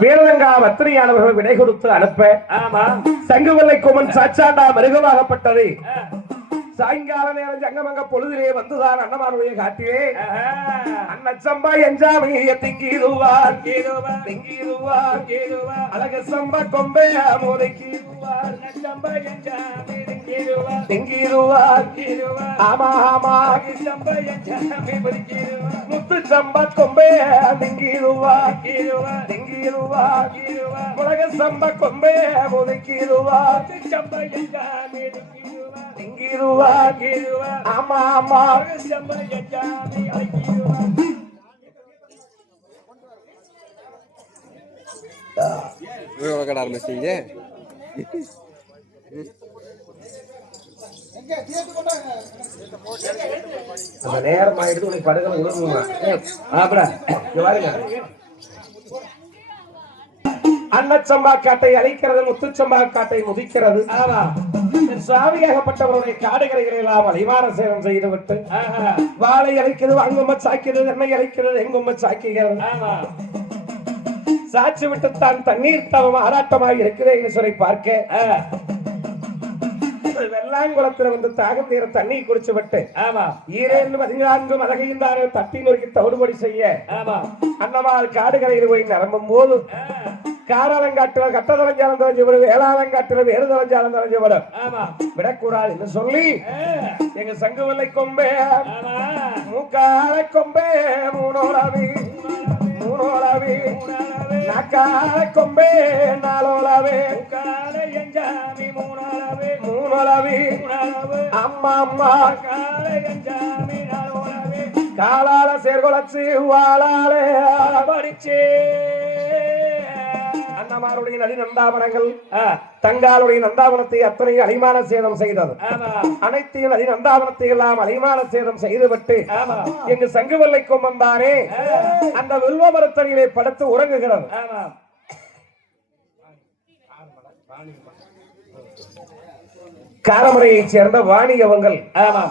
வீரலங்கா வத்திரியானவர்கள் விடை கொடுத்து அனுப்ப சங்குவல்லை குமன் சாச்சாண்டா மிருகமாகப்பட்டது. சாயங்கால நேரம் ஜங்கமங்க பொழுதிலே வந்துதான் அண்ணமாருடைய காட்டிலே அன்னச்சம்பா எஞ்சாமிய திங்கிடுவார் அழக சம்பா கொம்பே மோதைக்கிடுவார் ஆமா ஆமா முத்து சம்பா கொம்பே திங்கிடுவார் உலக சம்பா கொம்பே மோதைக்கிடுவார் ஆமா ஆமா கடை ஆரம்பிச்சீங்க. அந்த நேரம் ஆயிடுது உனக்கு படுகளை உணர்வுமா அன்னச்சம்பா காட்டை அழிக்கிறது, முத்துச்சம்பா காட்டை முதிக்கிறது. சாவியாகப்பட்டவருடைய காடுகரைகளை எல்லாம் அழிவார சேதம் செய்து விட்டு வாழை அழைக்கிறது, அங்கும்ப சாக்கிறது, எண்ணெய் அழைக்கிறது, எங்கும்ப சாக்குகிறது. சாட்சி விட்டு தான் தண்ணீர் தவம் ஆராட்டமாக இருக்கிறேன் சொல்லி பார்க்க வெள்ளாங்குளத்துல வந்து தாகம் தீர தண்ணி குடிச்சு விட்டு ஈரேந்து 14 மதகையும் தட்டி நொறுக்கி தவிடுபடி செய்ய அன்னமால் காடுகரையில் போய் நிரம்பும் போது காராலங்காட்டுல கட்டதளஞ்சாலம் தெரிஞ்சவரு, வேளாளங்காட்டுல வேறு தளஞ்சாலம் தெரிஞ்சவரு விடக்கூடாது என்று சொல்லி எங்க சங்குவல்லை கொம்பே மூக்கால கொம்பே மூணோளாவி நாக்கால கொம்பே நாளோளாவே மூணோளாவி அம்மா அம்மா காலால சேர்கொலைச்சு வாழாலே படிச்சே அண்ணமாருடைய நதி நந்தாவனங்கள் தங்காளுடைய நந்தாவனத்தை அத்தனை அலிமான சேதம் செய்தது. அனைத்தையும் நதி நந்தாவனத்தை எல்லாம் அலிமான சேதம் செய்துவிட்டு எங்கு சங்குவல்லை கொம்பன் தானே அந்த வில்வ மரத்தடியிலே படுத்து உறங்குகிறது. காரமடையை சேர்ந்த வாணியவங்கள்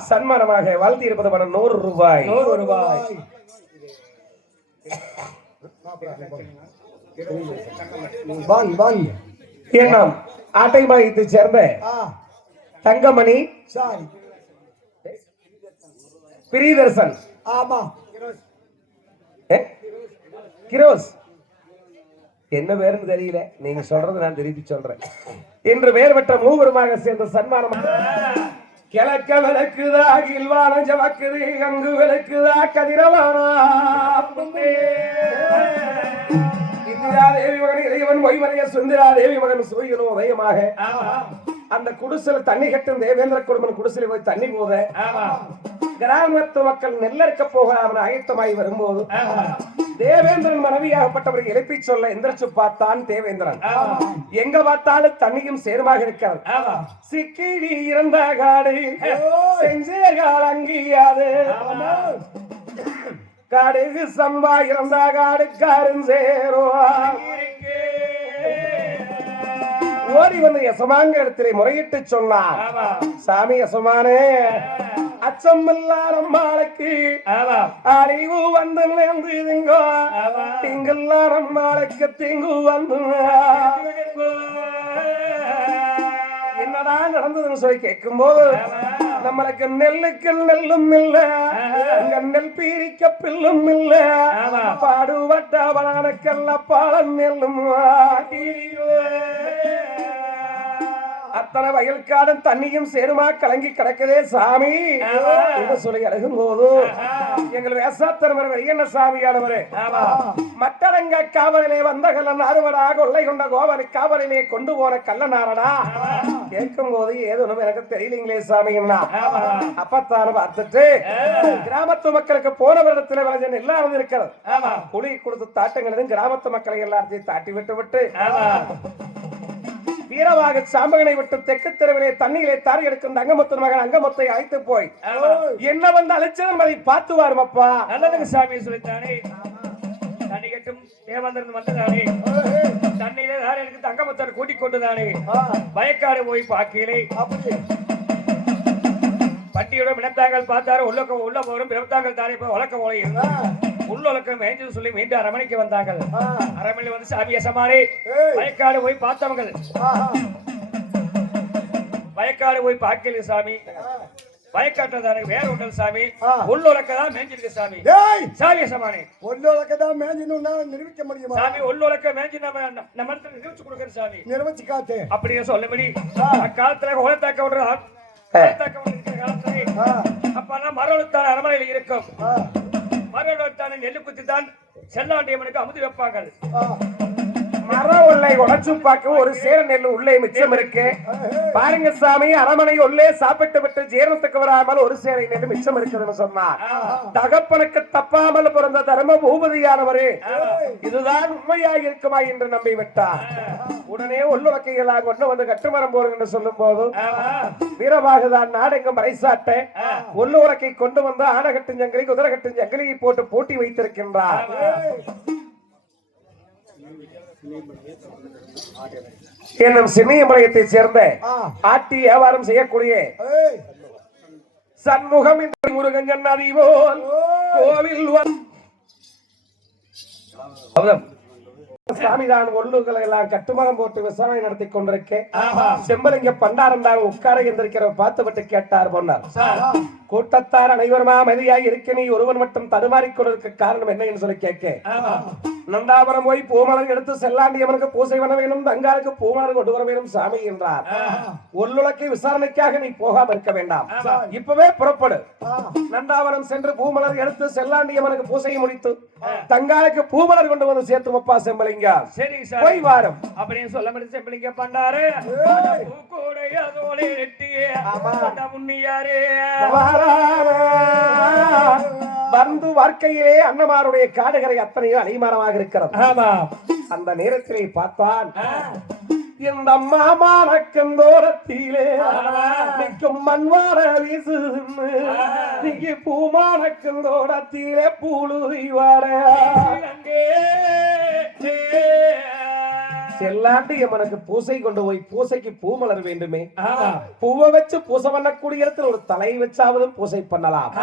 சன்மானமாக வாழ்த்தி இருப்பது பணம் 100 ரூபாய். ஏனாம் ஆட்டைபாளையத்தை சேர்ந்த தங்கமணி பிரியதர்சன் கிரோஸ் என்ன பேருன்னு தெரியல, நீங்க சொல்றது நான் திருப்பி சொல்றேன். இன்று வேறு பெற்ற மூவருமாக சேர்ந்த சன்மானம். கிழக்க விளக்குதா கில்வானம் ஜவக்குது, அங்கு விளக்குதா கதிரவானா தேவி மகன் இறைவன் மொய்மனைய சுந்தரா தேவி மகன் சூரியனோ உதயமாக அந்த குடிசையில தண்ணி கட்டும் தேவேந்திர குடும்பம் குடிசையில போய் தண்ணி போத கிராமத்து மக்கள் நெல்லறுக்க போக அவன் ஆயத்தமாகி வரும்போது தேவேந்திரன் மனைவியாகப்பட்டவர்கள் எழுப்பி சொல்ல எந்திரச்சு பார்த்தான் தேவேந்திரன். எங்க பார்த்தாலும் தண்ணியும் சேருமாக இருக்கிறது. சிக்கிடி இறந்த காடு செஞ்சேகால் அங்கியாது காடுகு சம்பா இறந்த காடு காரும் சேருவா ஓடி வந்து யசமாங்க இடத்திலே முறையிட்டு சொன்னார். சாமி யசமானே அச்சம் நம்மளுக்கு அறிவு வந்து நேர்ந்துங்கோ திங்கல்லா நம்மளுக்கு திங்கு வந்து என்னடா நடந்ததுன்னு சொல்லி கேட்கும் போது நம்மளுக்கு நெல்லுக்கு நெல்லும் இல்ல, நெல் பீரிக்க பில்லும் இல்ல, பாடுபட்ட அவனுக்கல்ல பாலம் நெல்லும் அத்தனை வயல்காடும் தண்ணியும் சேருமா கலங்கி கிடக்குதே சாமி என்று சொல்லி அழகும் போது எங்கள் வேசாத்தரவர் வெய்யண்ண சாமியானவரே மட்டரங்க காவலிலே வந்த கல்லன் அறுவடா கொள்ளை கொண்ட கோவலை காவலிலே கொண்டு போன கல்லனாரடா கேட்கும் போது ஏதோ எனக்கு தெரியலீங்களே சாமின்னா அப்பத்தான பார்த்துட்டு கிராமத்து மக்களுக்கு போன வருடத்தில் விளைஞ்ச எல்லாரும் இருக்கிறது. புலி கொடுத்து தாட்டங்களும் கிராமத்து மக்களை எல்லாத்தையும் தாட்டி விட்டு விட்டு வீரவாக சாம்பகனை விட்டு தெற்கு தெருவிலே தண்ணியிலே தாரி எடுக்கும் அங்கமுத்து மகன் அங்கமுத்தை அழைத்து போய் என்ன வந்து அழைச்சதும் அதை பார்த்து வாருமப்பா நல்லதுக்கு சாமி சொல்லித்தானே. தண்ணி கட்டும் தேவந்திரன் வந்ததானே தண்ணியிலே தாரி எடுத்து அங்கமுத்தர் கூட்டிக் கொண்டுதானே வயக்காடு போய் பாக்கியிலே பட்டியோட வினத்தாங்கள் பார்த்தாரு. உள்ள போரும் பிறத்தாங்கள் தானே போய் வழக்க போல இருந்தா உள்ளொலக்கம் மேய்ஞ்சு சொல்லி மீண்டும் அரமனைக்கு வந்தார்கள். அரமனையில் வந்து சாமி எசமானே வயக்காடு போய் பார்த்தவங்க. வயக்காடு போய் பார்க்கல சாமி. வயக்காட்டுல வேற ஒன்றல் சாமி. உள்ளொலக்கதான் மேய்ஞ்சிருக்கு சாமி. சாமி எசமானே உள்ளொலக்கதான் மேய்ஞ்சின்னு நிரூபிக்க முடியுமா சாமி? உள்ளொலக்க மேய்ஞ்சி நம்ம இடத்துல நிரூபிச்சு கொடுக்குறது சாமி. நிரூபிச்சு காத்து அப்படியே சொல்லபடி அக்காலத்துல உலத்தாக்க விடுறா அப்பெல்லாம் மரவழுத்தான அரமனையில் இருக்கும். மரவழுத்தான நெல்லு குத்தி தான் செல்லாண்டியம்மனுக்கு அமுதி வைப்பாங்க. மர உள்ளே உடைச்சு பார்க்க ஒரு சேர நெல் உள்ளே மிச்சம் இருக்கு பாருங்க சாமி. அரமனை உள்ளே சாப்பிட்டு விட்டு ஜீரணத்துக்கு வராமல் ஒரு சேரை நெல் மிச்சம் இருக்குதுன்னு சொன்னார். தகப்பனுக்கு தப்பாமல் பிறந்த தர்ம பூபதியானவரே இதுதான் உண்மையாக இருக்குமா என்று நம்பி விட்டார். உடனே உள்ளுறக்கைகளாக கொண்டு வந்து கட்டுமரம் போடுங்க என்று சொல்லும் போது வீரபாகதான் நாடெங்கும் மறைசாட்ட உள்ளுறக்கை கொண்டு வந்து ஆனகட்டும் ஜங்கிலி குதிரகட்டும் ஜங்கிலியை போட்டு போட்டி வைத்திருக்கின்றார். என்னும் சின்னியமலையத்தை சேர்ந்த ஆட்டி வியாபாரம் செய்யக்கூடிய சண்முகம் என்ற முருகன் ஜன்னதி போல் கோவில் சாமிதான் ஒல்லுகளை எல்லாம் கட்டுமரம் போட்டு விசாரணை நடத்தி கொண்டிருக்கேன். செம்பலிங்க பண்டாரம் தான் உட்கார இருந்திருக்கிற பார்த்துவிட்டு கேட்டார் பொன்னார். கூட்டத்தார் அனைவருமா அமைதியாக இருக்க நீ ஒருவன் மட்டும் தடுமாறிக் கொண்டிருக்க காரணம் என்ன என்று சொல்லி கேட்க நந்தாபுரம் போய் பூமலர் எடுத்து செல்லாண்டியவனுக்கு பூசை பண்ண வேணும், தங்காருக்கு பூமலர் கொண்டு வர வேணும் சாமி என்றார். ஒல்லுலக்கை விசாரணைக்காக நீ போகாம இருக்க வேண்டாம், இப்பவே புறப்படு. நந்தாபுரம் சென்று பூமலர் எடுத்து செல்லாண்டியவனுக்கு பூசையை முடித்து தங்காருக்கு பூமலர் கொண்டு வந்து சேர்த்து வைப்பா செம்பலிங்க. சரி போய் வாரம் அப்படின்னு சொல்ல முடியும். செம்பலிங்க பண்ணாரு வந்து வாழ்க்கையிலே அன்னமாருடைய காடுகரை அத்தனையும் அணிமரமாக இருக்கிறது. அந்த நேரத்திலே பார்த்தான் இந்த மாமானக்கும் தோரத்திலே நிற்கும் மண்வார வீசு நீங்க பூமானக்கும் தோரத்திலே பூலுதி வார செல்லாண்டி எமனுக்கு பூசை கொண்டு போய் பூசைக்கு பூ மலர் வேண்டுமே. பூவை வச்சு பூசை பண்ணக்கூடிய இடத்துல ஒரு தலை வச்சாவதும் பூசை பண்ணலாம்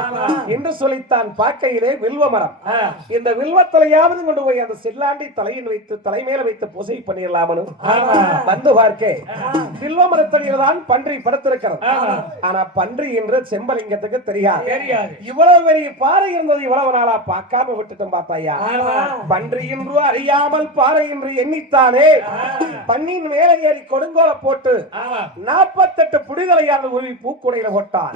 என்று சொல்லித்தான் பார்க்கையிலே வில்வ மரம். இந்த வில்வத்தலையாவது கொண்டு போய் அந்த செல்லாண்டி தலையில் வைத்து தலைமையில வைத்து பூசை பண்ணிடலாமனு வந்து பார்க்க வில்வ மரத்தடியில் தான் பன்றி படுத்திருக்கிறது. ஆனா பன்றி என்று செம்பலிங்கத்துக்கு தெரியாது. இவ்வளவு பெரிய பாறை இருந்தது இவ்வளவு நாளா பார்க்காம விட்டுட்டோம் பார்த்தாயா. பன்றி என்று அறியாமல் பாறை என்று எண்ணித்தானே பண்ணின் மேலே ஏறி கொடுங்கோல போட்டு 48 புடிகளையான ஒரு பூக்குடையில போட்டான்.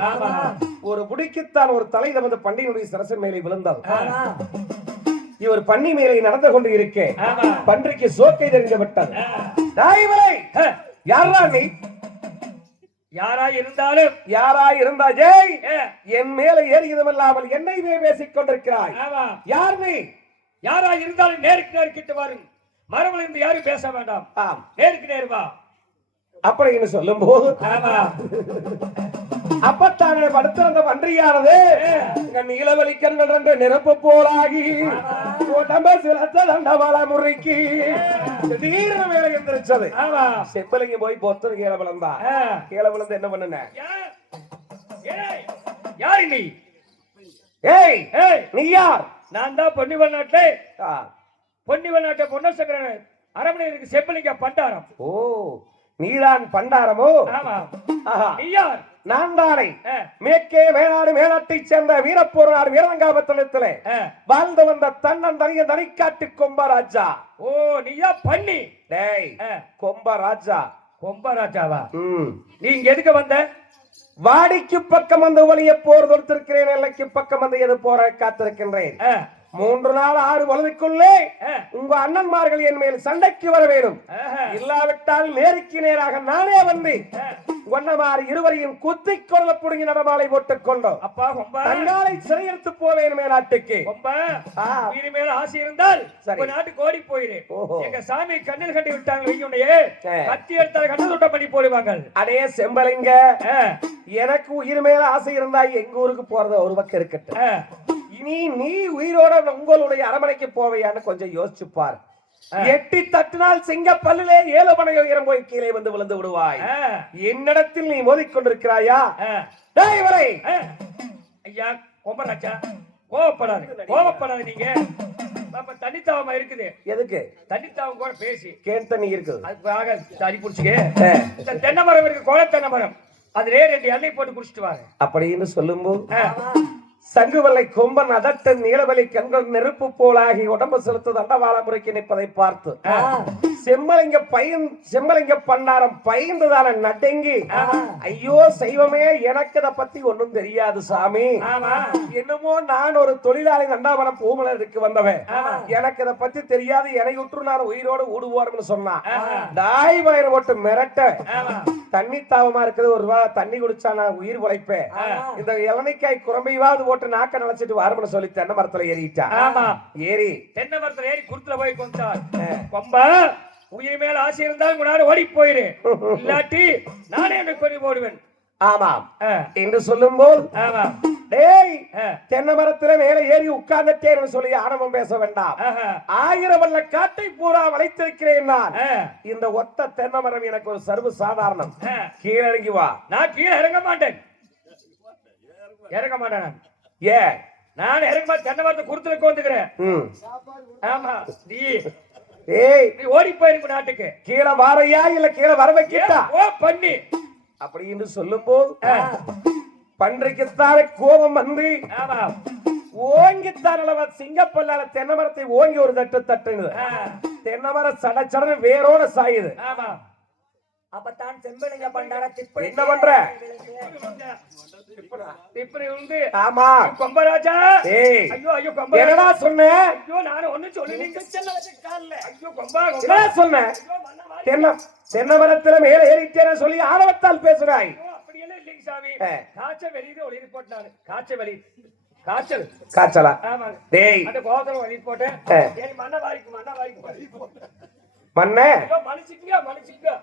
ஒரு புடிக்குத்தான் ஒரு தலை தமது பண்டிகையுடைய சிரசின் மேலே விழுந்தது. இவர் பன்னி மேலே நடந்து கொண்டு இருக்கே பன்றிக்கு சோக்கை தெரிந்து விட்டது. யாரா நீ? யாரா இருந்தா ஜெய் என் மேல ஏறியதும் இல்லாமல் என்னை பேசிக் கொண்டிருக்கிறாய். யார் நீ? யாரா இருந்தாலும் நேருக்கு நேர்கிட்ட வாருங்க. மரபுல இருந்து யாரும் பேச வேண்டாம், நேருக்கு நேருவா அப்படின்னு சொல்லும் போது அப்பத்தானே படுத்திருந்த பன்றியானது நீலவலிக்கின்ற நெருப்பு போலாகி உடம்ப சிலத்த தண்டவாள முறைக்கு திடீர்னு மேல எந்திரிச்சது. செம்பலிங்க போய் பொத்து கீழே விழுந்தா. கீழே விழுந்து என்ன பண்ணுன? யார் நீ? ஏய் நீ யார்? நான் தான் பொன்னிவன் நாட்டை பொன்னசங்கரன் அரமனை இருக்கு செம்பலிங்க பண்டாரம். ஓ நீதான் பண்டாரமோ? நீ யார்? நான் தானே மேற்கே மேலாடு மேலாட்டை சேர்ந்த வீரப்போர் நாடு வீரங்காபத்தனத்திலே வாழ்ந்து வந்த தன்னன் தனிய தனிக்காட்டு கொம்பராஜா. ஓ நீயா பண்ணி? டேய் கொம்பராஜா. கொம்பராஜாவா? நீ இங்க எதுக்கு வந்த? வாடிக்கு பக்கம் வந்து வழிய போர் தொடுத்திருக்கிறேன், எல்லைக்கு பக்கம் வந்து எது போற காத்திருக்கின்றேன். 3 நாள் 6 பொழுதுக்குள்ளே உங்க அண்ணன்மார்கள் என் மேல் சண்டைக்கு வர வேண்டும். இல்லாவிட்டால் நேருக்கு நேராக நானே வந்து ஒன்னமாறு இருவரையும் குத்தி கொள்ள புடுங்கி நடமாலை போட்டுக் கொண்டோம். அப்பா தங்காலை சிறையெடுத்து போவேன் மேலாட்டுக்கு. மேல ஆசை இருந்தால் நாட்டுக்கு ஓடி போயிரு. எங்க சாமி கண்ணில் கட்டி விட்டாங்க. கத்தி எடுத்தால் கண்ணு சுட்டம் பண்ணி போடுவாங்க. அதே செம்பலிங்க எனக்கு உயிர் மேல ஆசை இருந்தா எங்க ஊருக்கு போறது ஒரு பக்கம் இருக்கட்டும். இனி நீ உயிரோட உங்களுடைய அரமனைக்கு போவையான்னு கொஞ்சம் யோசிச்சு பார். எட்டி தட்டினால் சிங்க பல்லிலே 7 பனை உயரம் போய் கீழே வந்து விழுந்து விடுவாய். என்னிடத்தில் நீ மோதிக்கொண்டிருக்கிறாயா? ஐயா கொம்பராஜா, கோவப்படாது நீங்க. அப்ப தண்ணித்தாவமா இருக்குது. எதுக்கு? தண்ணித்தாவம் கூட பேசி கேன் தண்ணி இருக்குது. அதுக்காக தண்ணி குடிச்சுக்க. இந்த தென்னை மரம் இருக்கு, கோல தென்னை மரம். அதுலயே 2 எண்ணெய் போட்டு குடிச்சிட்டு வாங்க அப்படின்னு சொல்லும்போது சங்குவலை கொம்பன் அதட்டன் நீலவலி கண்கள் நெருப்பு போலாகி உடம்பு செலுத்து தண்டவாள முறைக்கு நிற்பதை பார்த்து செம்மலிங்க பண்டாரம் பயந்துதான நடுங்கி, ஐயோ செய்வமே, எனக்கு இதை பத்தி ஒண்ணும் தெரியாது சாமி. என்னமோ நான் ஒரு தொழிலாளி தண்டாவனம் பூமலருக்கு வந்தவன், எனக்கு இதை பத்தி தெரியாது, என்னை விட்டு நான் உயிரோடு ஊடுவோர்னு சொன்னான். தாய் வயிறு போட்டு மிரட்ட, தண்ணி தாவமா இருக்குது, ஒரு ரூபா தண்ணி குடிச்சா நான் உயிர் உழைப்பேன், இந்த இளநிக்காய் குரம்பையாவது போட்டு நாக்க நினைச்சிட்டு வாரம்னு சொல்லி தென்னை மரத்துல ஏறிட்டா. ஏறி தென்னை மரத்துல ஏறி குருத்துல போய் கொஞ்சம் கொம்பா, உயிர் மேல ஆசை இருந்தால் முன்னாடி ஓடி போயிரு, இல்லாட்டி நானே எனக்கு பண்ணி போடுவேன். ஆமாம் என்று சொல்லும் போது, டேய் தென்னை மரத்துல மேல ஏறி உட்கார்ந்துட்டேன்னு சொல்லி ஆணவம் பேச வேண்டாம். 1000 வல்ல காட்டை பூரா வளைத்திருக்கிறேன் நான். இந்த ஒத்த தென்னை மரம் எனக்கு ஒரு சர்வ சாதாரணம். கீழே இறங்கி வா. நான் கீழே இறங்க மாட்டேன். நான் இறங்க மாட்டேன். தென்னை மரத்தை குருத்துல வந்துக்கிறேன். ஆமா, நீ ஓடி போயிருக்கு நாட்டுக்கு. கீழே வாரையா இல்ல கீழே வர வைக்கிட்டா பண்ணி அப்படின்னு சொல்லும் போது பன்றைக்குத்தான கோபம் வந்து ஓங்கித்தான் அளவா சிங்கப்பல்லால தென்னை மரத்தை ஓங்கி ஒரு தட்டு தட்டுது. தென்னை மரம் சடச்சடன்னு வேரோட சாயுது. அப்பதான் செம்பலிங்க பண்டார திப்படி என்ன பண்ற? திப்படி உண்டு. ஆமா கொம்பராஜா. ஏய் ஐயோ ஐயோ கொம்பா, என்னடா சொன்னே? ஐயோ நான் ஒண்ணு சொல்லிங்க செல்ல வச்ச கால்ல. ஐயோ கொம்பா என்ன சொன்னே? தென்னை மரத்துல மேல ஏறிட்டேன்னு சொல்லி ஆணவத்தால் பேசுறாய். அப்படி எல்லாம் இல்லைங்க சாமி. காய்ச்சல் வெளியில ஒளிது போட்டாரு. காய்ச்சல் காய்ச்சலா? ஆமா. டேய் அந்த கோதர ஒளி போட்டேன். ஏய் மண்ண வாரிக்கு மண்ணே. ஐயோ மனுஷிங்க.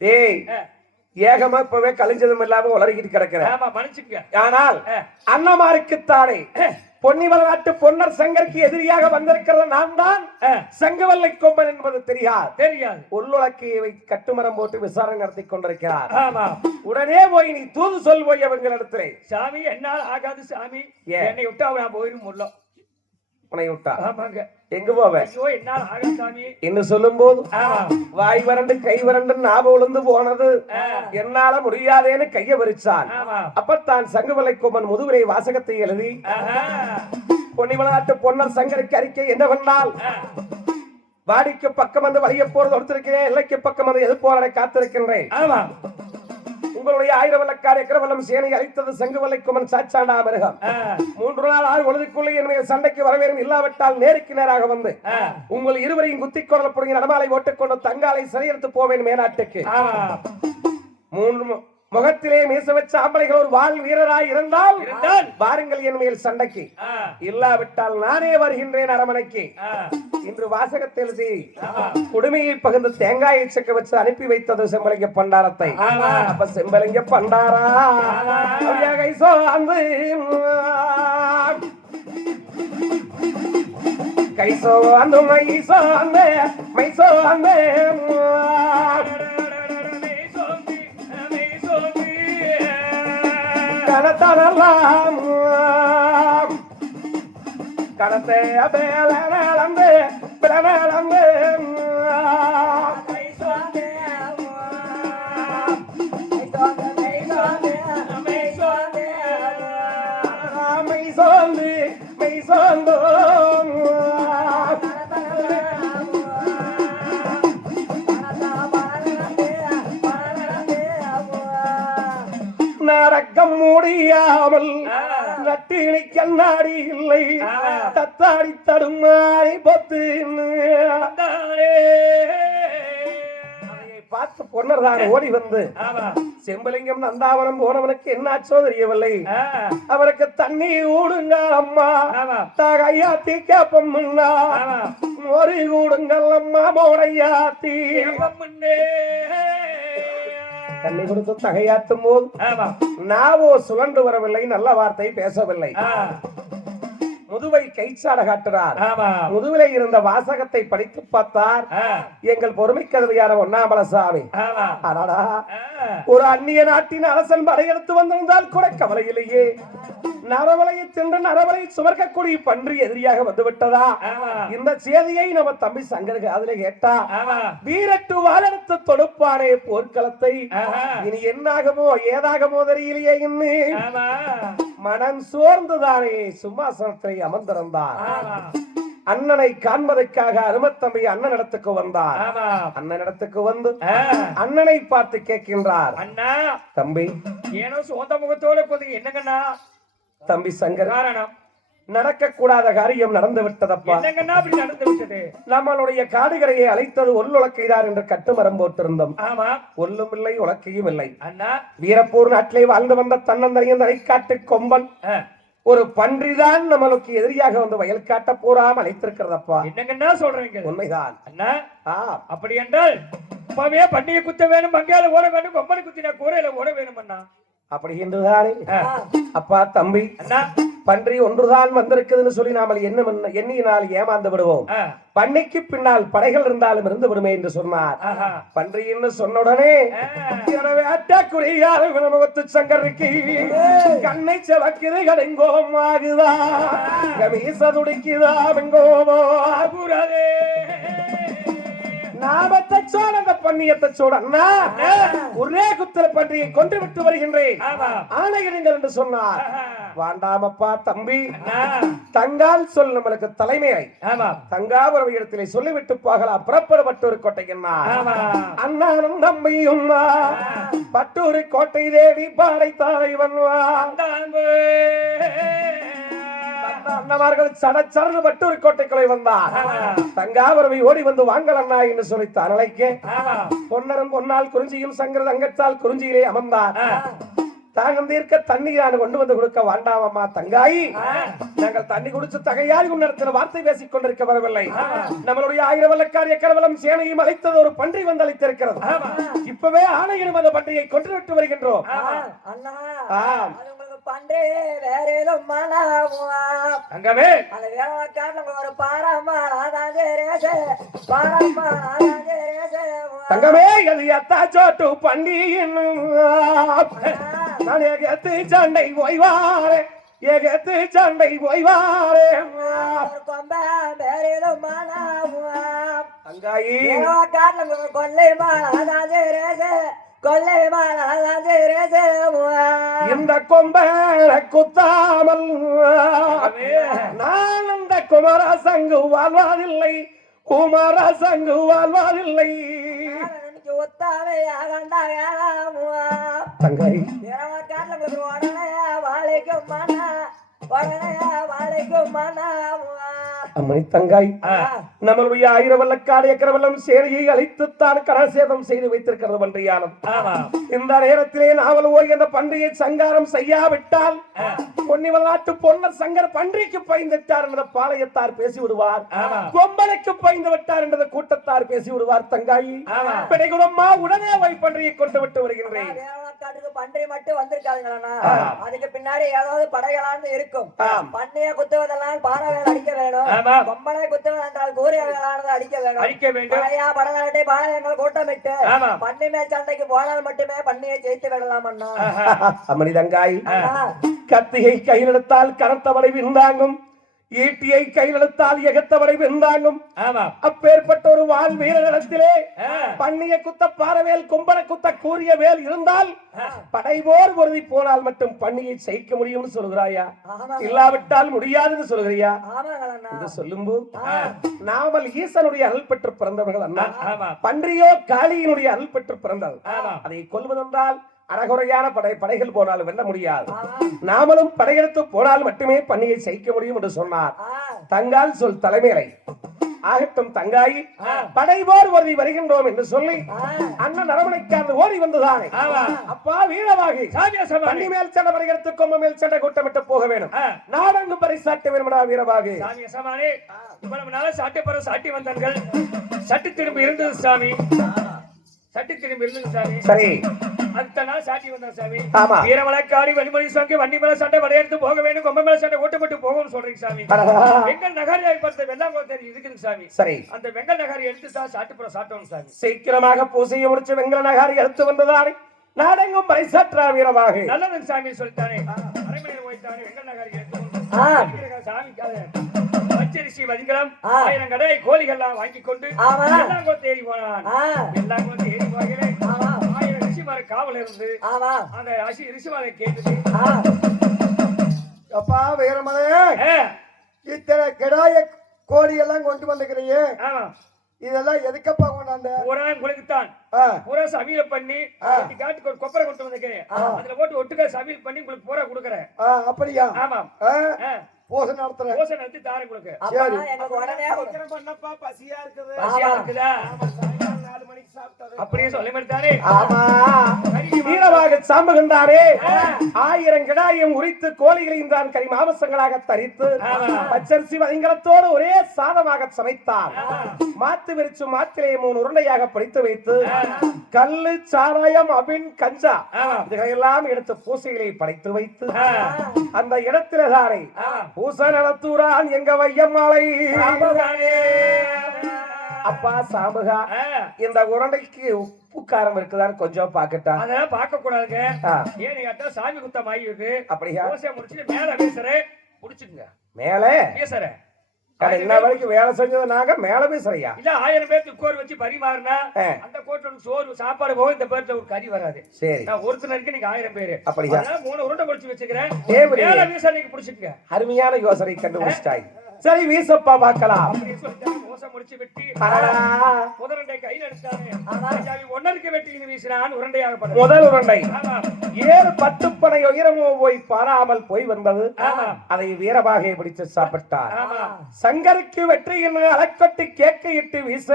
ஏய் ஏகமா இப்பவே கலிஞ்சதும் இல்லாம உளறிக்கிட்டு கிடக்குற. ஆமா மனுஷிங்க. ஆனால் அண்ணமாருக்குத்தானே பொன்னிவள நாட்டு பொன்னர் சங்கருக்கு எதிரியாக வந்திருக்கிறது நான் தான். சங்கவல்லை கொம்பன் என்பது தெரியாது. உள்ளுலக்கையை கட்டுமரம் போட்டு விசாரணை நடத்தி கொண்டிருக்கிறார். உடனே போய் நீ தூது சொல் போய் அவங்களிடத்திலே. சாமி என்னால் ஆகாது சாமி, என்னை விட்டு அவன் நான் போயிரும் முள்ள. உன்னை விட்டா? ஆமாங்க. எங்க போவேன்? ஐயோ என்னால் ஆகாது சாமி என்று சொல்லும் போது வாய் வறண்டு கை வறண்டு ஞாபகம் விழுந்து போனது. என்னால முடியாதேன்னு கைய விரிச்சான். அப்பத்தான் சங்குவலை கொம்பன் முதுகுரை வாசகத்தை எழுதி பொன்னிவள நாட்டு பொன்னர் சங்கருக்கு அறிக்கை என்னவென்றால், வாடிக்கு பக்கம் வந்து வழிய போறது ஒருத்திருக்கிறேன், எல்லைக்கு பக்கம் வந்து எது போராட காத்திருக்கின்றேன். உங்களுடைய 1000 வல்லக்கார எக்கரவல்லம் சேனை அழித்தது சங்குவலை கொம்பன் சாச்சாண்டா மிருகம். 3 நாள் 6 பொழுதுக்குள்ளே என்னுடைய சண்டைக்கு வரவேறும், இல்லாவிட்டால் நேருக்கு நேராக வந்து உங்கள் இருவரையும் குத்திக் கொள்ள புடுங்கி நடமாலை ஓட்டுக்கொண்டு தங்காலை சிறையெடுத்து போவேன் மேநாட்டுக்கு. 3 முகத்திலே மீச வச்ச ஆம்பளைகள் ஒரு வாழ் வீரராய் இருந்தால் வாருங்கள் என் மேல் சண்டைக்கு, இல்லாவிட்டால் நானே வருகின்றேன் அரமனைக்கு. இன்று வாசகத்தை எழுதி குடுமையை பகிர்ந்து தேங்காயை செக்க வச்சு அனுப்பி வைத்தது செம்பலிங்க பண்டாரத்தை. அப்ப செம்பலிங்க பண்டாரா கைசோ அந்த மைசோ அந்த மைசோ அந்த கடத்தை அபேலந்து பிரலந்து மெய்சோந்து நடக்கம் முடியாமல் நட்டினை கண்ணாடி இல்லை, தத்தாடி தடுமாறி பொத்து பார்த்து பொன்னர் தான் ஓடி வந்து செம்பலிங்கம் நந்தாவனம் போனவனுக்கு என்னாச்சோ தெரியவில்லை. அவருக்கு தண்ணி ஊடுங்க அம்மா, ஐயா தீக்காப்பம் ஒரு ஊடுங்கள் அம்மா மோடையா தீ தண்ணி கொடுத்து தகையாத்தும் போது நாவோ சுழன்று வரவில்லை, நல்ல வார்த்தை பேசவில்லை. முதுவை கைச்சாட காட்டுறார். ஆமா முதுவிலே இருந்த வாசகத்தை படித்து பார்த்தார். எங்கள் பொறுமை கதவையான ஒன்னாமலசாமி. ஆமா அடடா, ஒரு அந்நிய நாட்டின் அரசன் படையெடுத்து வந்திருந்தால் கூட கவலை இல்லையே. நரவலையை தின்று நரவலை சுமர்க்கக்கூடிய பன்றி எதிரியாக வந்து விட்டதா? இந்த செய்தியை நம்ம தம்பி சங்கருக்கு அதுல கேட்டா, வீரட்டு வாழெடுத்து தொடுப்பானே போர்க்களத்தை, இனி என்னாகமோ ஏதாகமோ தெரியலையே என்று மனம் சோர்ந்துதானே சிம்மாசனத்தை அமர்ந்திருந்தார். அண்ணனை காண்பதற்காக அருமத்தம்பி அண்ணன் இடத்துக்கு வந்தார். அண்ணன் இடத்துக்கு வந்து அண்ணனை பார்த்து கேட்கின்றார், அண்ணா தம்பி ஏனோ சொந்த முகத்தோட போது என்னங்கண்ணா? தம்பி சங்கர், காரணம் நடக்க கூடாத காரியம் நடந்து விட்டதப்பா. என்னங்கண்ணா அப்படி நடந்து விட்டது? நம்மளுடைய காடுகரையை அழைத்தது ஒல்லுலக்கைதார் என்று கட்டுமரம் போட்டிருந்தோம். ஆமா ஒல்லும் இல்லை உலக்கையும் இல்லை. அண்ணா வீரப்பூர் நாட்டிலே வாழ்ந்து வந்த தன்னந்தரையும் தரைக்காட்டு கொம்பன் ஒரு பன்றிதான் நம்மளுக்கு எதிரியாக வந்து வயல் காட்ட போறாம அழைத்திருக்கிறதப்பா. என்னங்கண்ணா சொல்றீங்க? உண்மைதான் அண்ணா. அப்படி என்றால் இப்பவே பண்டிகை குத்த வேணும், பங்கால ஓட வேணும், கொம்பனை குத்தினா கூரையில ஓட வேணும் அண்ணா. அப்படி என்றுதானே அப்பா தம்பி, அண்ணா பன்றி ஒன்றுதான் வந்திருக்குதுன்னு சொல்லி நாம எண்ணினால் ஏமாந்து விடுவோம். பண்ணைக்கு பின்னால் படைகள் இருந்தாலும் இருந்து விடுமே என்று சொன்னார். பன்றி என்று சொன்ன உடனே அட்டாக்குறையாத்து சங்கருக்கு கண்ணை செவக்குது கடைங்கோபம் ஆகுதா, கமீச துடிக்குதா வெங்கோபோ ஆகுறதே. நாமத்தை சோழ அந்த பண்ணியத்தை சோழ அண்ணா, ஒரே குத்திர பன்றியை கொண்டு விட்டு வருகின்றேன், ஆணையிடுங்கள் என்று சொன்னார். வாண்டாமப்பா தம்பி, தங்கால் சொல் நம்மளுக்கு தலைமையை தங்காபுரம் இடத்திலே சொல்லிவிட்டு போகலாம். புறப்படப்பட்டூர் கோட்டை அண்ணானும் தம்பியும் பட்டூர் கோட்டை தேடி பாடை தாரை வந்தான். அண்ணமார்கள் சடச்சடன்னு பட்டூர் கோட்டைக்குள்ளே வந்தார். தங்காபுரவை ஓடி வந்து வாங்கல் அண்ணா என்று சொல்லித்தான் அழைக்க, பொன்னரும் பொன்னால் குறிஞ்சியும் சங்கர தங்கத்தால் குறிஞ்சியிலே அமர்ந்தார். தாகம் தீர்க்க தண்ணீர் கொண்டு வந்து கொடுக்க வாண்டாமம்மா தங்காயி, நாங்கள் தண்ணி குடிச்சு தகையாரி உன்னிடத்தில் வார்த்தை பேசிக் கொண்டிருக்க வரவில்லை. நம்மளுடைய 1000 வல்லக்காரிய கரவலம் சேனையும் அழைத்தது ஒரு பன்றி வந்து அழைத்திருக்கிறது. இப்பவே ஆணையிடும் அந்த பன்றியை கொண்டு விட்டு வருகின்றோம். பன்றே வேற ஏதோ அங்கவே அந்த வேலைக்காரங்க ஒரு பாராமா பாராமா தங்கமே அது எத்தா சோட்டு பண்டி நான் எகத்து சண்டை ஓய்வாரே, எகத்து சண்டை ஓய்வாரே. கொம்ப வேற ஏதோ தங்காயி காட்டுல கொல்லை மாதே கொல்லை மாதே இந்த கொம்ப குத்தாமல் நான் அந்த குமார சங்கு வாழ்வாதில்லை, குமார சங்கு வாழ்வாதில்லை. தங்காய் வாழைக்கும் மனா வாழைக்கும் மனா அம்மணி தங்காய், நம்மளுடைய 1000 வல்லக்காடு ஏக்கரவல்லம் சேனையை அழித்துத்தான் கனசேதம் செய்து வைத்திருக்கிறது பன்றியானம். இந்த நேரத்திலே நாவல் ஓய் என்ற பன்றியை சங்காரம் செய்யாவிட்டால் பொன்னிவல் நாட்டு பொன்னர் சங்கர் பன்றிக்கு பயந்துட்டார் என்ற பாளையத்தார் பேசி விடுவார், கொம்பனுக்கு பயந்து விட்டார் என்ற கூட்டத்தார் பேசி விடுவார். தங்காயி பிடைகுடம்மா உடனே ஓய் பன்றியை கொண்டு விட்டு வருகின்றேன். பன்றி மட்டும் வந்திருக்காதுங்களா, அதுக்கு பின்னாடி ஏதாவது படைகளான்னு இருக்கும். பண்ணைய குத்துவதெல்லாம் பாறவேல் அடிக்க வேணும், கொம்பனை குத்துவது என்றால் கூறிய வேளானது அடிக்க வேண்டும். பழையா படகாட்டை பாளையங்கள் கூட்டமிட்டு பண்ணி மேல் சண்டைக்கு போனால் மட்டுமே பண்ணியை ஜெயித்து விடலாம் அண்ணா. அம்மணி தங்காய், கத்தியை கையில் எடுத்தால் கனத்தவரை விருந்தாங்கும், ஈட்டியை கையில் எடுத்தால் எகத்தவரை வெந்தாங்கும். அப்பேற்பட்ட ஒரு வாழ் வீரனிடத்திலே பண்ணிய குத்த பாரவேல் கொம்பனை குத்த கூறிய வேல் இருந்தால் படைபோர் பொருதி போனால் மட்டும் பண்ணியை ஜெயிக்க முடியும்னு சொல்கிறாயா, இல்லாவிட்டால் முடியாதுன்னு சொல்கிறியா என்று சொல்லும்போது நாமல் ஈசனுடைய அருள் பெற்று பிறந்தவர்கள் அண்ணா, பன்றியோ காளியினுடைய அருள் பெற்று பிறந்தது. அதை கொல்வதென்றால் அறகுறையான படைகள் போனால் வெல்ல முடியாது, நாமளும் படையெடுத்து போனால் மட்டுமே பண்ணியை ஜெயிக்க முடியும் என்று சொன்னார். தங்கால் சொல் தலைமையை ஆகட்டும் தங்காயி, படைபோர் வருதி வருகின்றோம் என்று சொல்லி அண்ணன் அரவணைக்காரன் ஓடி வந்துதானே, அப்பா வீரவாகி பண்ணி மேல் சண்டை படையெடுத்து கொம்ப மேல் சண்டை கூட்டமிட்டு போக வேண்டும், நாடங்கு பரிசாட்ட வேணும்டா வீரவாகி. இவ்வளவு நாள சாட்டி வந்தார்கள், சட்டு திரும்பி இருந்தது சாமி. சட்டி திரும்பி இருந்துங்க சாமி. சரி அடுத்த நாள் சாட்டி வந்தா சாமி. ஆமா. வீரமலைக்காடி வன்னிமணி சாமி வண்டி மேல சண்டை வடையெடுத்து போக வேண்டும், கொம்ப மேல சண்டை ஓட்டப்பட்டு போகணும்னு சொல்றீங்க சாமி. வெங்கல் நகாரியை பார்த்த வெள்ளாங்குளம் தெரியும் இருக்குதுங்க சாமி. சரி அந்த வெங்கல் நகாரி எடுத்து தான் சாட்டுப்புறம் சாட்டணும் சாமி. சீக்கிரமாக பூசையை முடிச்சு வெங்கல நகாரி எடுத்து வந்ததானே நாடெங்கும் பரிசற்றா வீரமாக நல்லவன் சாமி சொல்லிட்டானே. அரைமணியில் போயிட்டானே வெங்கல் நகாரி எடுத்து சாமிக்காக பச்சரிசி வதிங்கலம் 1000 கடை கோழிகள்லாம் வாங்கி கொண்டு வெள்ளாங்குளம் தேடி போனான். வெள்ளாங்குளம் தேடி போகலே 1000 ரிஷிமார காவல் இருந்து அந்த ரிஷிமாரை கேட்டுட்டு அப்பா வீரமலையே இத்தனை கிடாய கோழி எல்லாம் கொண்டு வந்துக்கிறீங்க. இதெல்லாம் எதுக்கப்பா கொண்டாந்த? பூரா குளிக்குத்தான் பூரா சமையல் பண்ணி காட்டுக்கு ஒரு கொப்பரை கொண்டு வந்திருக்கேன். அதுல போட்டு ஒட்டுக்கா சமையல் பண்ணி உங்களுக்கு பூரா கொடுக்குறேன். அப்படியா? ஆமாம். பூசை நடத்துறேன். பூசை நடத்தி தாரம் கொடுக்க. பண்ணப்பா பசியா இருக்குது. பசியா இருக்குதா? 4 மணிக்கு சாப்பிட்டது. அப்படியே சொல்லி மாட்டானே. ஆமா வீரமாக சாம்புகின்றாரே 1000 கிடாயம் உரித்து கோழிகளையும் தான் கறி மாமிசங்களாக தரித்து பச்சரிசி வதிங்கலத்தோடு ஒரே சாதமாக சமைத்தார். மாத்து விரிச்சு மாத்திரை 3 உருண்டையாக பிடித்து வைத்து கல்லு சாராயம் அபின் கஞ்சா இதையெல்லாம் எடுத்து பூசைகளை படைத்து வைத்து அந்த இடத்தில தானே பூசை நடத்தூரான் எங்க வையம்மாளை. அப்பா சாம்புகா இந்த உருண்டைக்கு உப்பு காரம் இருக்குதான்னு கொஞ்சம் பாக்கட்டா? அதெல்லாம் பார்க்க கூடாதுங்க. ஏன்னு கேட்டா சாமி குத்தம் ஆகிருக்கு. அப்படியா? பூசை முடிச்சுட்டு மேல பேசுறேன் புடிச்சுங்க. மேல பேசுறேன் என்ன வரைக்கும் வேலை செஞ்சது நாங்க மேல பேசுறியா? இல்ல 1000 பேருக்கு கோர் வச்சு பரிமாறினா அந்த கோட்டோட சோறு சாப்பாடு போக இந்த பேர்ல ஒரு கறி வராது. சரி நான் ஒருத்தருக்கு நீங்க 1000 பேரு. அப்படியா? 3 உருண்டை குடிச்சு வச்சுக்கிறேன். மேல வீசனைக்கு புடிச்சுங்க. அருமையான யோசனை கண்டுபிடிச்சிட்டாய். சரி வீசப்பா பார்க்கலாம். அப்படி சொல்லிட்டு மோசம் முடிச்சு வெட்டி முதலுண்டை கையில் எடுத்தாரு. ஒன்னருக்கு வெட்டி வீசினான் உருண்டையாக. முதல் உருண்டை 7 10 உயரமோ போய் பாராமல் போய் வந்தது. அதை வீரபாகை பிடித்து சாப்பிட்டார். சங்கருக்கு வெற்றி என்று அலக்கொட்டி கேக்க இட்டு வீச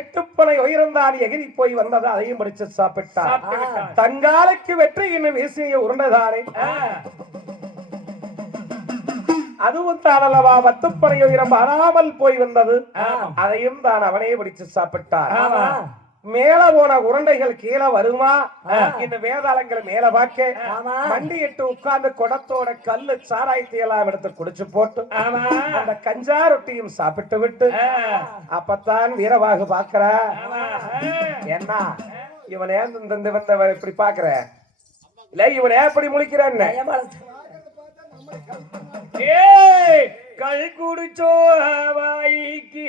8 பனை உயரம் தான் எகிரி போய் வந்தது. அதையும் பிடித்து சாப்பிட்டார். தங்காலுக்கு வெற்றி என்று வீசிய உருண்டைதானே அதுவும் தானல்லவா 10 பனை உயரம் வராமல் போய் வந்தது. அதையும் தான் அவனே பிடிச்சு சாப்பிட்டார். மேல போன உருண்டைகள் கீழே வருமா? இந்த வேதாளங்கள் மேல பாக்க மண்டி இட்டு உட்கார்ந்து குடத்தோட கல்லு சாராயத்தை எல்லாம் எடுத்து குடிச்சு போட்டு அந்த கஞ்சா ரொட்டியும் சாப்பிட்டு விட்டு அப்பத்தான் வீரவாகு பாக்குற என்ன இவன் ஏன் இப்படி பாக்குற? இல்ல இவன் ஏன் இப்படி முழிக்கிறான்னு கல் குடிச்சோ வாய்க்கு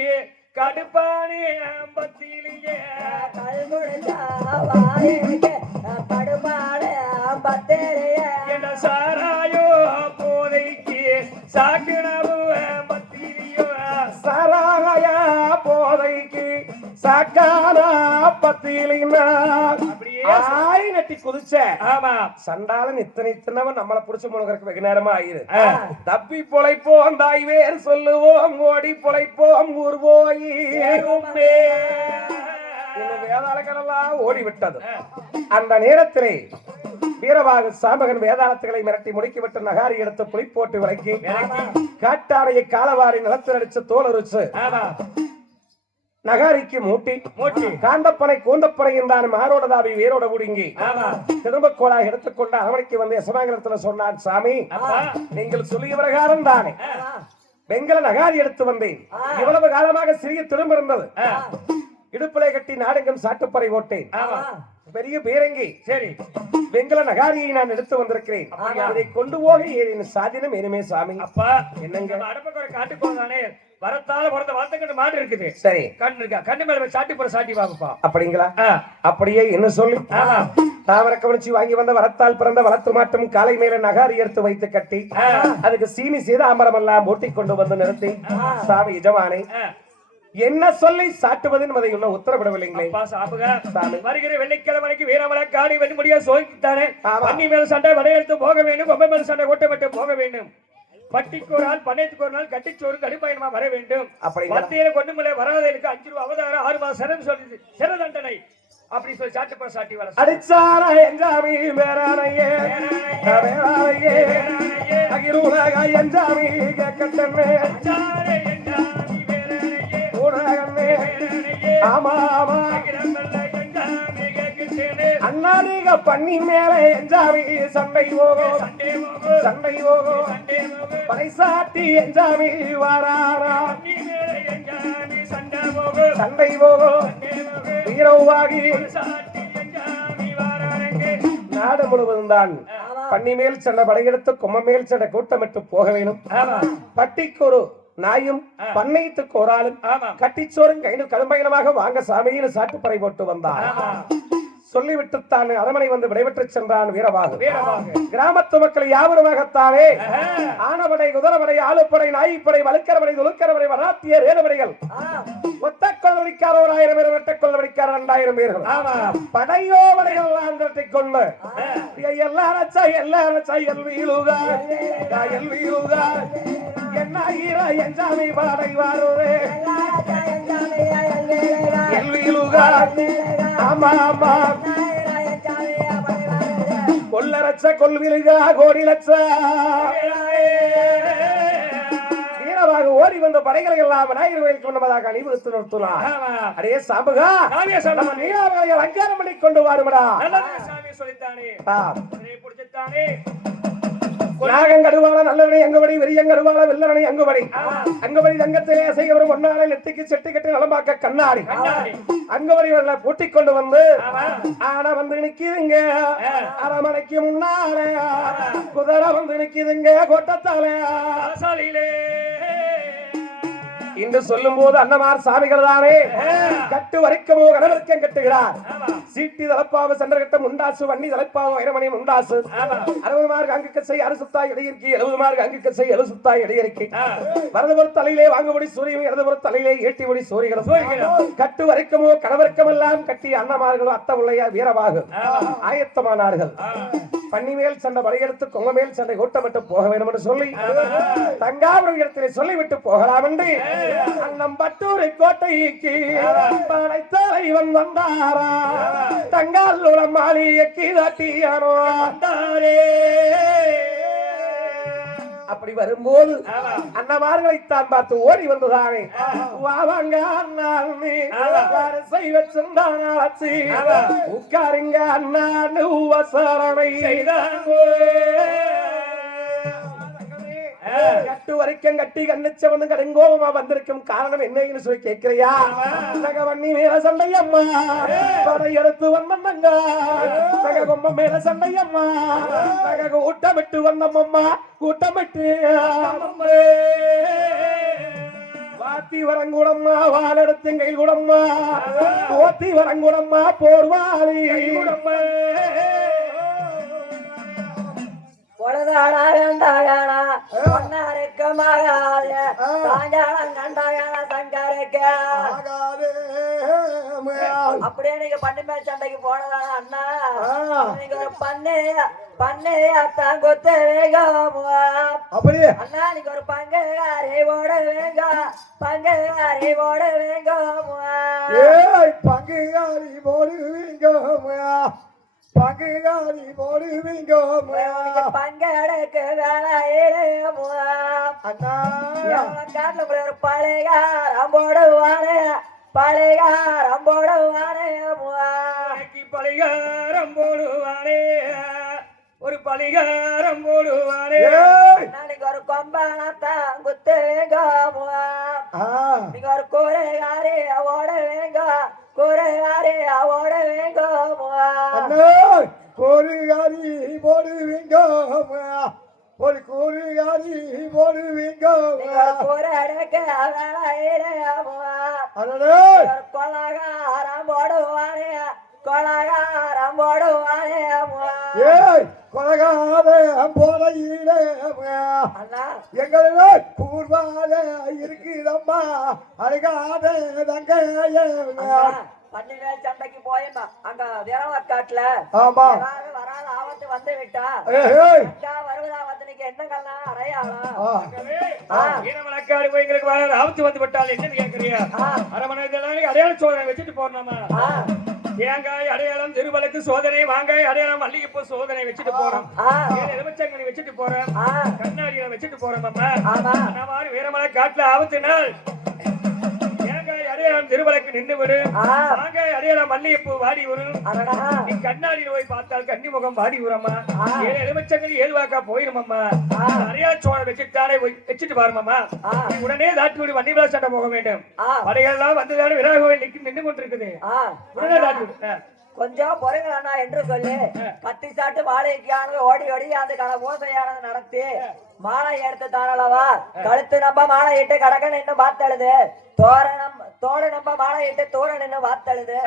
கடுப்பானே பத்திலேயே என்ன சாராயோ போதைக்கு சாக்கினவு பத்திரியோ சாராய போதைக்கு சாக்கான பத்திலினா ஆய் நட்டி குதிச்ச. ஆமா சண்டாளன் இத்தனைத்தனவன் நம்மளை புடிச்சு முழுகிறதுக்கு வெகு நேரமா ஆயிரு. தப்பி பொழைப்போம் தாய் வேறு சொல்லுவோம் ஓடி பொழைப்போம் ஊர் போய் வேதாளங்கள் எல்லாம் ஓடிவிட்டது. அந்த நேரத்திலே வீரபாகு சாம்பகன் வேதாளத்துகளை மிரட்டி முடுக்கிவிட்டு நகாரி எடுத்து புளி போட்டு விளக்கி காட்டாரையை காலவாரி நிலத்தில் அடிச்சு தோலுரிச்சு நகாரிக்கு மூட்டி காந்தப்பனை கூந்தப்பனையும் தான் மாரோடதாவி வேரோட முடுங்கி திரும்ப கோளாக எடுத்துக்கொண்டு அரவணைக்கு வந்து யசமாங்கலத்துல சொன்னான். சாமி நீங்கள் சொல்லிய பிரகாரம் தானே வெங்கல நகாரி எடுத்து வந்தேன். இவ்வளவு காலமாக சிறிய திரும்ப இருந்தது. இடுப்பிலை கட்டி நாடெங்கும் சாட்டுப்பறை ஓட்டேன். பெரிய பேரங்கி சரி வெங்கல நகாரியை நான் எடுத்து வந்திருக்கிறேன். அதை கொண்டு போக என் சாதினம் இனிமே சாமி. அப்பா என்னங்க அடுப்ப காட்டு போதானே வரத்தால பிறந்த வார்த்தைக்கட்டு மாடு இருக்குது. சரி கண்ணு இருக்கா கண்ணு மேல சாட்டி போற சாட்டி வாங்கப்பா. அப்படிங்களா? அப்படியே என்ன சொல்லி தாவர கவனிச்சு வாங்கி வந்த வரத்தால் பிறந்த வளர்த்து மாட்டும் காலை மேல நகாரி எடுத்து வைத்து கட்டி அதுக்கு சீனி செய்து ஆம்பரம் எல்லாம் மூட்டி கொண்டு வந்து நிறுத்தி சாமி எஜமானை என்ன சொல்லி சாட்டுவது என்பதை இன்னும் உத்தரவிடவில்லைங்களே. வருகிற வெள்ளிக்கிழமைக்கு வீரமலை காடி வெண்முடியா சோதித்தானே பண்ணி மேல சண்டை வடையெடுத்து போக வேண்டும், பொம்மை மேல சண்டை ஓட்டப்பட்டு போக வேண்டும், பட்டிக்கு ஒரு நாள் பண்ணைக்கு ஒரு நாள் கட்டிச்சோறு கடுப்பாயமா வர வேண்டும். மத்தியில கொண்டுமலை வராதலுக்கு 5 ரூபாய் அவதாரம் 6 மாசம் சிறை சொல்லி சிற தண்டனை அப்படி சொல்லி சாட்டு சாட்டி வர அடிச்சாரா எஞ்சாமி மேரானையே மேரானையே அகிருலக எஞ்சாமி கேக்கட்டமே அடிச்சாரே எஞ்சாமி மேரானையே ஊடகமே ஆமா ஆமா அகிரமல்ல எஞ்சாமி அண்ணாதிக பண்ணி மேல எஞ்சாமி சண்டை போகும் சண்டே போகு சண்டை போகும் சண்டே போகு படைசாட்டி எஞ்சாமி வாராரா பண்ணி மேலே எஞ்சாமி சண்டை போகு சண்டை போகும் சண்டே போகு வீரவாகி சாட்டி எஞ்சாமி வாராரங்கே நாடு முழுவதும் தான் பண்ணி மேல் சண்டை படையெடுத்து கும்ம மேல் சண்டை கூட்டமிட்டு போக வேணும் ஆமா பட்டிக்கு ஒரு நாயும் பண்ணையத்துக்கு ஒரு ஆளும் ஆமா கட்டிச்சோறும் கைடு கடும்பயணமாக வாங்க சாமின்னு சாட்டுப்பறை போட்டு வந்தான் ஆமா சொல்லிவிட்டு தான் அரமனை வந்து விடைபெற்று சென்றான் வீரவாகு வீரவாகு கிராமத்து மக்கள் யாவருமாகத்தானே ஆனபடை குதிரபடை ஆளுப்படை நாய்ப்படை வலுக்கரபடை துலுக்கரபடை வராத்திய ரேதபடைகள் ஒத்த கொள்ளவடிக்கார 1000 பேர் வெட்ட கொள்ளவடிக்கார 2000 பேர்கள் ஆமா படையோவடைகள் ஆண்டத்தை கொண்டு எல்லாரச்சா எல்வீலுகா எல்வீலுகா என்ன ஈர எஞ்சாமி பாடை வாருவே எல்வீலுகா ஆமா ஆமா கொல்லரச்ச கொல்விலுகா கோடி லட்ச வீரவாக ஓடி வந்த படைகளை எல்லாம் விநாயகர் கோயில் கொண்டதாக அணிவித்து நிறுத்தினார் ஆமா அடே சாம்புகா சாமியே சொல்ல நம்ம நீராவரியை அலங்காரம் பண்ணி கொண்டு வாருமடா நல்லது சாமி சொல்லித்தானே இதை பிடிச்சிட்டானே நாகங்கடுவாள நல்லவனை அங்குபடி வெறியங்கடுவாள வெள்ளவனை அங்குபடி அங்குபடி தங்கத்திலே செய்யவரும் ஒன்னாலை நெத்திக்கு செட்டி கட்டி நலமாக்க கண்ணாடி அங்குபடி இவர்களை பூட்டிக் கொண்டு வந்து ஆனா வந்து நிக்குதுங்க அரமனைக்கு முன்னாலே குதிரை வந்து நிக்குதுங்க கொட்டத்தாலே சாலிலே இன்று சொல்லும் போது அன்னமார் சாமிகள் தானே கட்டு வரைக்கமோ கணவருக்கம் கட்டுகிறார் சீட்டி தலப்பாவு சென்ற கட்டம் உண்டாசு வன்னி தலப்பாவு வைரமணி உண்டாசு 60 மார்க் அங்குக்கு செய் அரசுத்தாய் இடையிற்கி 70 மார்க் அங்குக்கு செய் எழுசுத்தாய் இடையிற்கி வரதுபுற தலையிலே வாங்குபடி சூரியன் இடதுபுற தலையிலே ஏட்டிபடி சூரியகளும் கட்டு வரைக்கமோ கணவருக்கம் எல்லாம் கட்டி அன்னமார்களும் அத்த உள்ளையா வீரவாகு ஆயத்தமானார்கள் பன்னிமேல் சண்டை படையெடுத்து கொங்கமேல் சண்டை கூட்டமிட்டு போக வேண்டும் என்று சொல்லி தங்காபுரம் இடத்திலே சொல்லிவிட்டு போகலாம் என்று அன்னம் பட்டூரை கோட்டைக்கு படைத்தலைவன் வந்தாரா தங்கால் மாளிகைக்கு தட்டியானோ வந்தாரே அப்படி வரும்போது அண்ணமார்களை தான் பார்த்து ஓடி வந்ததானே வாங்க அண்ணாச்சி உட்காருங்க அண்ணான்னு உபசரணை கட்டு வரைக்கும் கட்டி கண்ணிச்சவனும் கடுங்கோபமா வந்திருக்கும் காரணம் என்னன்னு சொல்லி கேட்கிறியா நகவண்ணி மேல சண்டையம்மா படையெடுத்து வந்தங்க நக கொம்ப மேல சண்டையம்மா நக கூட்டமிட்டு வந்தம்மா கூட்டமிட்டு வாத்தி வரங்குடம்மா வாழெடுத்து கை குடம்மா போத்தி வரங்குடம்மா போர்வாளி பொழுதாடா கண்டாயானா பொன்னாருக்கு மகாத சாயங்காலம் கண்டாயானா சங்கருக்கு அப்படியே நீங்க பன்னிமேல் சண்டைக்கு போனதானா அண்ணா நீங்க ஒரு பண்ணையாத்தான் கொத்த வேகம் அப்படியே அண்ணா நீங்க ஒரு பங்காரி ஓட வேகம் பங்காரி ஓட வேகம் ஏய் பங்குகாரி போடுவீங்க பங்குகாரி போடுவீங்க பங்கடக்கு வேலையிலே அண்ணா காட்டுல ஒரு பழையாரம் போடுவானே பழையாரம் போடுவானே பழிகாரம் போடுவானே ஒரு பழிகாரம் போடுவானே நாளைக்கு ஒரு கொம்பானத்தான் குத்துவேங்க நீங்க ஒரு கூரையாரி ஓட வேங்க கூரையாரி ஓட வேங்க அண்ணா கோரிகாரி போடுவீங்க ஒரு கோரிகாரி போடுவீங்க கூரை அடக்க கொலகாரம் போடுவானே கொலகாரம் போடுவானே ஏய் கொலகாத போலையிலே அண்ணா எங்கள கூர்வால இருக்குதம்மா அழகாத தங்கையே பன்னிமேல் சண்டைக்கு போயிருந்தா அங்க வீரவாக்காட்டுல ஆமா வராத ஆபத்து வந்து விட்டா வருவதா வந்து நீங்க என்னங்கள்லாம் அடையாளம் வீரமலக்காடு போய் எங்களுக்கு வர ஆபத்து வந்து விட்டால் என்னன்னு கேட்கறியா அரமனை அடையாள சோதனை வச்சுட்டு போறோமா தேங்காய் அடையாளம் திருவலுக்கு சோதனை வாங்காய் அடையாளம் மல்லிகைப்பூ சோதனை வச்சுட்டு போறோம் எலுமிச்சங்கனி வச்சுட்டு போறோம் கண்ணாடியை வச்சுட்டு போறோம் அம்மா வீரமலை காட்டுல ஆபத்து நாள் தேங்காய் அடையாளம் திருவழக்கு நின்று விடும் ஆ. நாங்க அடையாளம் மல்லிகைப்பூ வாடி வரும் அடடா. நீ கண்ணாடியில் போய் பார்த்தால் கன்னி முகம் வாடி வரம்மா ஆ. 7 எலுமிச்சங்கடி 7 வாக்கா போயிருமம்மா ஆ. நிறைய சோழ வச்சுட்டானே வச்சுட்டு பாருமாமா ஆ. நீ உடனே தாட்டி விடு வண்டிவிழா சண்டை போக வேண்டும் ஆ. படைகள்லாம் வந்துதானே விராகோவில் நின்று கொண்டிருக்குது ஆ. உடனே தாட்டி விடு கொஞ்சம் பொறுங்களா என்று சொல்லி கத்தி சாட்டு மாலைக்கானது ஓடி ஓடி அதுக்கான பூசையானது நடத்தி மாலை எடுத்து தானளவா கழுத்து நம்ம மாலை இட்டு கடக்க நின்று பார்த்தழுது தோரணம் தோடு நம்ம மாலை இட்டு தூர நின்று பார்த்தழுது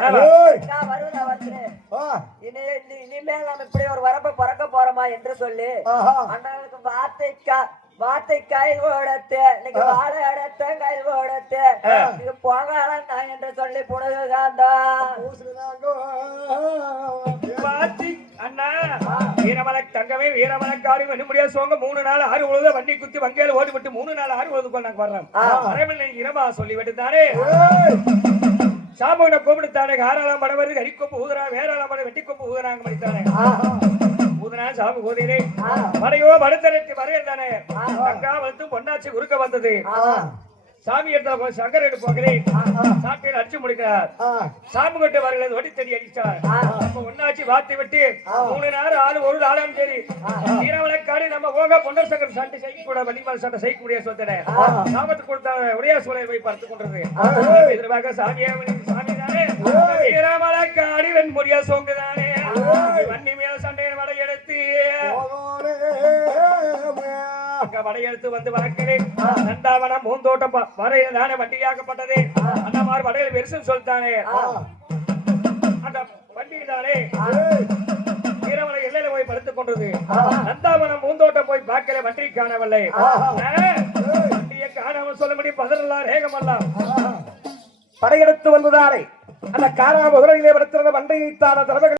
வருவதா வந்து இனிமேல் நம்ம இப்படி ஒரு வரப்ப பிறக்க போறோமா என்று சொல்லி அண்ணனுக்கு வார்த்தை கையில் ஓடத்து இன்னைக்கு வாழை எடுத்து கையில் ஓடத்து இது போகலாம் நான் என்று சொல்லி புனகாந்தா அண்ணா வீரமலை தங்கமே வீரமலை காடி வந்து முடியாது சோங்க 3 நாள் 6 உழுத வண்டி குத்தி வங்கையில ஓடி விட்டு 3 நாள் 6 உழுது நாங்க வர்றோம் அரமனை இரமா சொல்லி விட்டுத்தானே சாமகனை கூப்பிடுத்தானே காராளம் படம் வருது கரிக்கொப்பு ஊதுறா வேறாளம் படம் வெட்டிக்கொப்பு ஊதுறாங்க படித்தானே ஊதுனா சாமி ஊதினே மறையோ மடுத்தரைக்கு வரையல் தானே அக்கா வந்து பொன்னாச்சி குறுக்க வந்தது சாமி இடத்துல போய் சங்கர் எடுத்து போகிறே சாட்டையில் அடிச்சு முடிக்கிறார் சாமி கட்டு வரல ஒடி தெடி அடிச்சார் நம்ம ஒன்னாச்சு வார்த்தை விட்டு 3 நாள் ஆளு ஒரு ஆளாம் சரி வீரவளக்காடு நம்ம போக பொன்னர் சங்கர் சண்டை செய்யக்கூட வள்ளிமலை சண்டை செய்யக்கூடிய சொத்தனை சாமத்துக்கு கொடுத்த உடைய சூழலை போய் பார்த்து கொண்டது எதிர்பார்க்க சாமி தானே வீரவளக்காடு வெண்முடியா சோங்குதானே வன்னி மேல சண்டையை வடையெடுத்து வடையெடுத்து வந்து வளர்க்கிறேன் நந்தாவனம் பூந்தோட்டம் வரையில் தானே வண்டியாக்கப்பட்டது அண்ணமார் வடையில் பெருசு சொல்லித்தானே அந்த வண்டி தானே வீரமலை எல்லையில போய் படுத்துக் கொண்டது நந்தாவனம் பூந்தோட்டம் போய் பார்க்கல வண்டி காணவில்லை வண்டியை காணாமல் சொல்ல முடியும் பதறலாம் ரேகமல்லாம் படையெடுத்து வந்ததானே அந்த காரா முதலிலே படுத்திருந்த வண்டையை தான தலைவர்கள்